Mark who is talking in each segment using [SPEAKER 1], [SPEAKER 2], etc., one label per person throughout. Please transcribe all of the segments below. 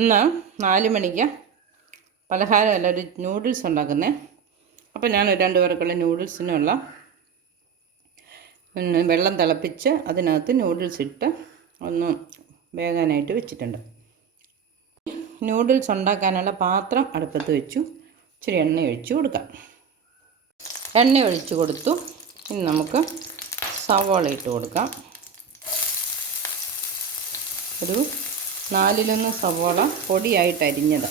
[SPEAKER 1] ഇന്ന് നാല് മണിക്ക് പലഹാരമല്ല ഒരു നൂഡിൽസ് ഉണ്ടാക്കുന്നത് അപ്പോൾ ഞാൻ ഒരു രണ്ട് പേർക്കുള്ള നൂഡിൽസിനുള്ള വെള്ളം തിളപ്പിച്ച് അതിനകത്ത് നൂഡിൽസ് ഇട്ട് ഒന്ന് വേകാനായിട്ട് വെച്ചിട്ടുണ്ട്. നൂഡിൽസ് ഉണ്ടാക്കാനുള്ള പാത്രം അടുപ്പത്ത് വെച്ചു. ഇച്ചിരി എണ്ണ ഒഴിച്ചു കൊടുക്കാം. എണ്ണ ഒഴിച്ചു കൊടുത്തു. ഇനി നമുക്ക് സവാള ഇട്ട് കൊടുക്കാം. ഒരു നാലിലൊന്ന് സവോള പൊടിയായിട്ട് അരിഞ്ഞത്.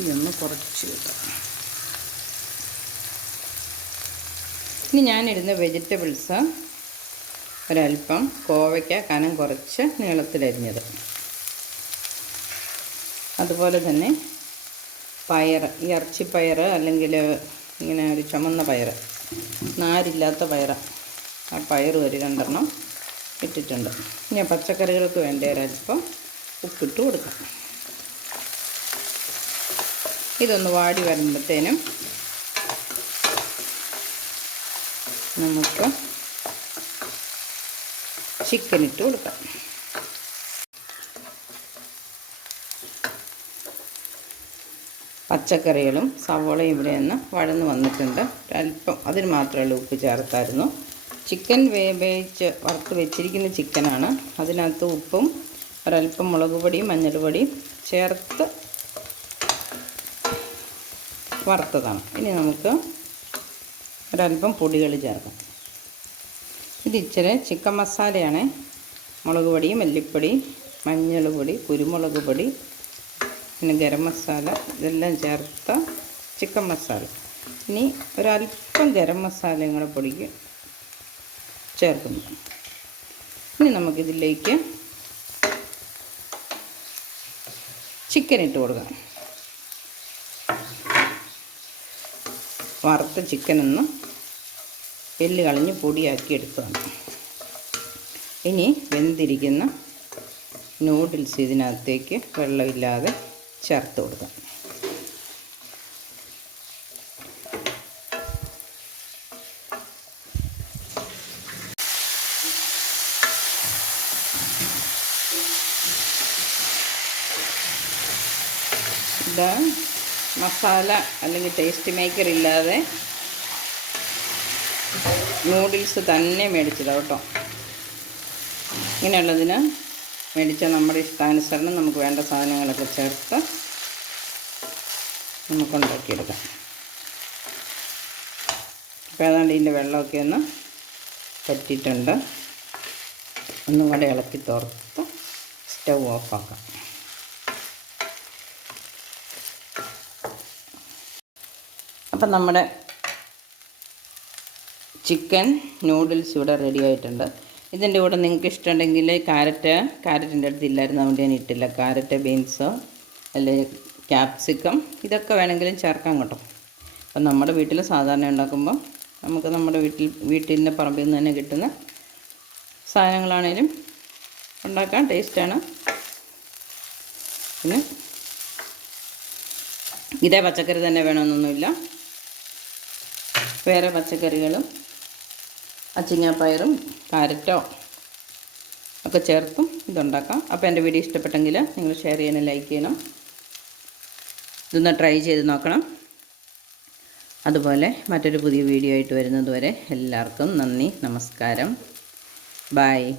[SPEAKER 1] ഇതൊന്ന് കുറച്ച് വെക്കാം. ഇനി ഞാനിടുന്ന വെജിറ്റബിൾസ് ഒരല്പം കോവയ്ക്ക കനം കുറച്ച് നീളത്തിലരിഞ്ഞത് അതുപോലെ തന്നെ പയർ ഇറച്ചിപ്പയർ അല്ലെങ്കിൽ ഇങ്ങനെ ഒരു ചുമന്ന പയർ നാരില്ലാത്ത പയറ ആ പയർ ഒരു രണ്ടെണ്ണം ഇട്ടിട്ടുണ്ട്. ഇനി പച്ചക്കറികൾക്ക് വേണ്ട ഒരല്പം ഉപ്പിട്ട് കൊടുക്കാം. ഇതൊന്ന് വാടി വരുമ്പോഴത്തേനും നമുക്ക് ചിക്കൻ ഇട്ട് കൊടുക്കാം. പച്ചക്കറികളും സവോളയും ഇവിടെ നിന്ന് വഴന്ന് വന്നിട്ടുണ്ട്. അല്പം അതിന് മാത്രമേ ഉപ്പ് ചേർത്തായിരുന്നു. ചിക്കൻ വേവേച്ച് വറുത്ത് വെച്ചിരിക്കുന്ന ചിക്കനാണ്. അതിനകത്ത് ഉപ്പും ഒരല്പം മുളക് പൊടിയും മഞ്ഞൾ പൊടിയും ചേർത്ത് വറുത്തതാണ്. ഇനി നമുക്ക് ഒരല്പം പൊടികൾ ചേർക്കാം. ഇത് ഇച്ചിരി ചിക്കൻ മസാലയാണ്. മുളക് പൊടി മല്ലിപ്പൊടി മഞ്ഞൾ പൊടി കുരുമുളക് പൊടി പിന്നെ ഗരം മസാല ഇതെല്ലാം ചേർത്ത ചിക്കൻ മസാല. ഇനി ഒരല്പം ഗരം മസാലയും കൂടെ പൊടിക്ക് ചേർക്കുന്നു. ഇനി നമുക്കിതിലേക്ക് ചിക്കൻ ഇട്ട് കൊടുക്കാം. വറുത്ത ചിക്കനൊന്ന് എല്ല് കളഞ്ഞ് പൊടിയാക്കി എടുത്തതാണ് ഇനി വെന്തിരിക്കുന്ന നൂഡിൽസ് ഇതിനകത്തേക്ക് വെള്ളമില്ലാതെ ചേർത്ത് കൊടുക്കാം. ഇത് മസാല അല്ലെങ്കിൽ ടേസ്റ്റ് മേക്കർ ഇല്ലാതെ നൂഡിൽസ് തന്നെ മേടിച്ചതാണ് കേട്ടോ. ഇങ്ങനെയുള്ളതിന് മേടിച്ച നമ്മുടെ ഇഷ്ടാനുസരണം നമുക്ക് വേണ്ട സാധനങ്ങളൊക്കെ ചേർത്ത് നമുക്ക് ഉണ്ടാക്കിയെടുക്കാം അപ്പോൾ ഏതാണ്ട് ഇതിന്റെ വെള്ളമൊക്കെ ഒന്ന് പറ്റിയിട്ടുണ്ട്. ഒന്നും കൂടെ ഇളക്കി തുറത്ത് സ്റ്റൗ ഓഫാക്കാം. അപ്പം നമ്മുടെ ചിക്കൻ നൂഡിൽസ് ഇവിടെ റെഡി ആയിട്ടുണ്ട്. ഇതിന്റെ കൂടെ നിങ്ങൾക്ക് ഇഷ്ടമുണ്ടെങ്കിൽ ക്യാരറ്റ് ക്യാരറ്റിന്റെ അടുത്ത് ഇല്ലായിരുന്നു അതുകൊണ്ട് ഞാൻ ഇട്ടില്ല. ക്യാരറ്റ് ബീൻസോ അല്ലെങ്കിൽ ക്യാപ്സിക്കം ഇതൊക്കെ വേണമെങ്കിലും ചേർക്കാം കേട്ടോ. അപ്പം നമ്മുടെ വീട്ടിൽ സാധാരണ ഉണ്ടാക്കുമ്പോൾ നമുക്ക് നമ്മുടെ വീട്ടിൽ വീട്ടിന്റെ പറമ്പിൽ നിന്ന് തന്നെ കിട്ടുന്ന സാധനങ്ങളാണേലും ഉണ്ടാക്കാൻ ടേസ്റ്റാണ്. പിന്നെ ഇതേ പച്ചക്കറി തന്നെ വേണമെന്നൊന്നുമില്ല. വേറെ പച്ചക്കറികളും അച്ചിങ്ങാപ്പയറും കാരറ്റോ ഒക്കെ ചേർത്തും ഇതുണ്ടാക്കാം. അപ്പോൾ എന്റെ വീഡിയോ ഇഷ്ടപ്പെട്ടെങ്കിൽ നിങ്ങൾ ഷെയർ ചെയ്യണം ലൈക്ക് ചെയ്യണം ഇതൊന്ന് ട്രൈ ചെയ്ത് നോക്കണം. അതുപോലെ മറ്റൊരു പുതിയ വീഡിയോ ആയിട്ട് വരുന്നതുവരെ എല്ലാവർക്കും നന്ദി നമസ്കാരം. ബായ്